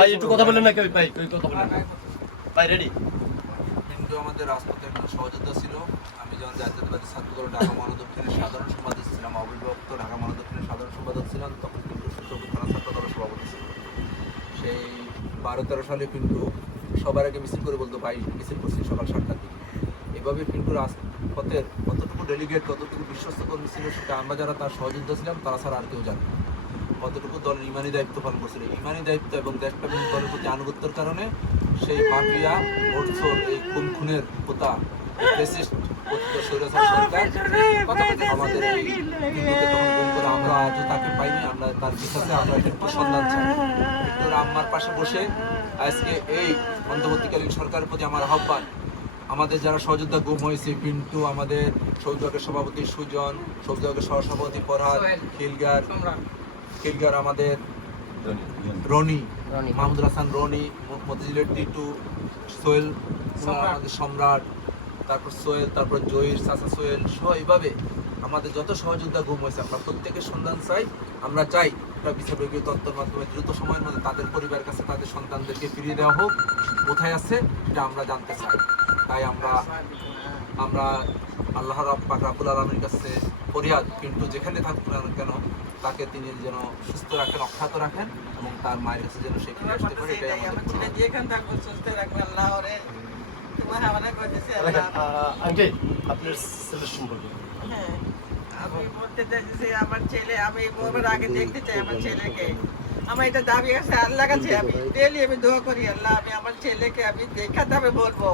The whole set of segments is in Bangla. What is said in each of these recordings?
ভাই একটু কথা বলেন না কেউ ভাই কথা বলেন ভাই রেডি কিন্তু আমাদের রাজপথের একটা সহযোদ্ধা ছিল। আমি যখন জাতীয়তাবাদী ছাত্রদল ঢাকা মহানগর সাধারণ সম্পাদক ছিলাম, অবিভক্ত ঢাকা মহানগর সাধারণ সম্পাদক ছিলাম, তখন কিন্তু সূত্রপুর থানা ছাত্র দলের সভাপতি ছিল। সেই 12-13 সালে কিন্তু সবার আগে মিছিল করে বলতো ভাই মিছিল করছি সকাল 7টার দিকে। এভাবে কিন্তু রাজপথের কতটুকু ডেলিগেট, কতটুকু বিশ্বস্ত কর্মী ছিল সেটা আমরা যারা তার সহযোদ্ধা ছিলাম তারা ছাড়া আর কেউ জানে। কতটুকু দলের ইমানি দায়িত্ব পালন করছিল, ইমানি দায়িত্ব এবং দেশপ্রেমিক দলের প্রতি আনুগত্যের কারণে সেই মাফিয়া ভোটচোর এই খুনের পোতা আমাদের এই হিন্দুকে তখন গুম করে আমরা আজও তাকে পাইনি। আমরা তার বিশ্বাসে আমরা একটু সন্ধান চাই। কিন্তু আম্মার পাশে বসে আজকে এই অন্তর্বর্তীকালীন সরকারের প্রতি আমার আহ্বান, আমাদের যারা সহযোদ্ধা গুম হয়েছে, পিন্টু, আমাদের সৌজকের সভাপতি সুজন, সৌজকের সহসভাপতি ফরহাদ, খিলগার আমাদের রনি, মাহমুদুল হাসান রনি, মতিঝিলের টিটু, সোহেল আমাদের সম্রাট, তারপর সোহেল, তারপর জহির, চাচা সোহেল সহ এইভাবে আমাদের যত সহযোদ্ধা গুম হয়েছে আমরা প্রত্যেকের সন্ধান চাই। আমরা চাই একটা বিচার বিভাগীয় তত্ত্বের মাধ্যমে দ্রুত সময়ের মধ্যে তাদের পরিবারের কাছে তাদের সন্তানদেরকে ফিরিয়ে দেওয়া হোক। কোথায় আছে এটা আমরা জানতে চাই। তাই আমরা আল্লাহ রাব্বুল আলামিনের কাছে ফরিয়াদ, কিন্তু যেখানে থাকুক না কেন তাকে তিনি যেন সুস্থ রাখেন, অক্ষাত রাখেন এবং তার মায়ের কাছে যেন সে ফিরে আসতে পারে। এটাই আমাদের আঙ্কেল আপনার ছেলের সম্পর্কে আমি বলতে চাইছি যে আমার ছেলে, আমি আগে দেখতে চাই আমার ছেলেকে। আমার এটা দাবি আছে আল্লাহ কাছে, আমি ডেইলি আমি দোয়া করি আল্লাহ আমি আমার ছেলেকে আমি দেখাতে হবে বলবো।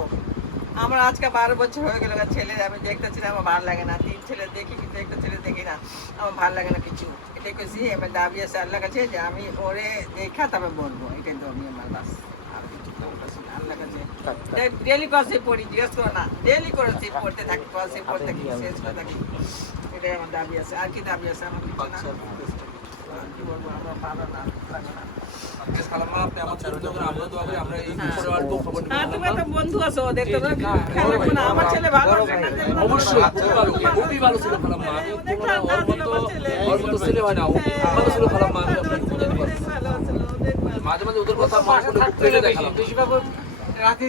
আমার আজকে 12 বছর হয়ে গেল ছেলে আমি দেখতেছি না, আমার ভালো লাগে না। 3 ছেলে দেখি কিন্তু একটা ছেলে দেখি না, আমার ভালো লাগে না কিছু। এটাই কেছি আমার দাবি আছে আল্লাহ কাছে যে আমি ওরে দেখাতে হবে বলবো। এটাই তো আমি আমার বাস আর কিছু আল্লাহ কাছে ডেইলি ক্লাসে পড়ি, জিজ্ঞেস করো না, ডেইলি করেছি পড়তে থাকি, ক্লাসে পড়তে থাকি, শেষ করে থাকি। এটাই আমার দাবি আছে। আর কি দাবি আছে আমার কিছু না, কি বলবো, আমরা ভালো না লাগে না। তুমি তো বন্ধু আছো ওদের, তো আমার ছেলে ভালো আছে, অবশ্যই খুবই ভালো ছিল খালাম্মা। মাঝে মাঝে ওদের কথা মনে করে দেখালাম। রাতে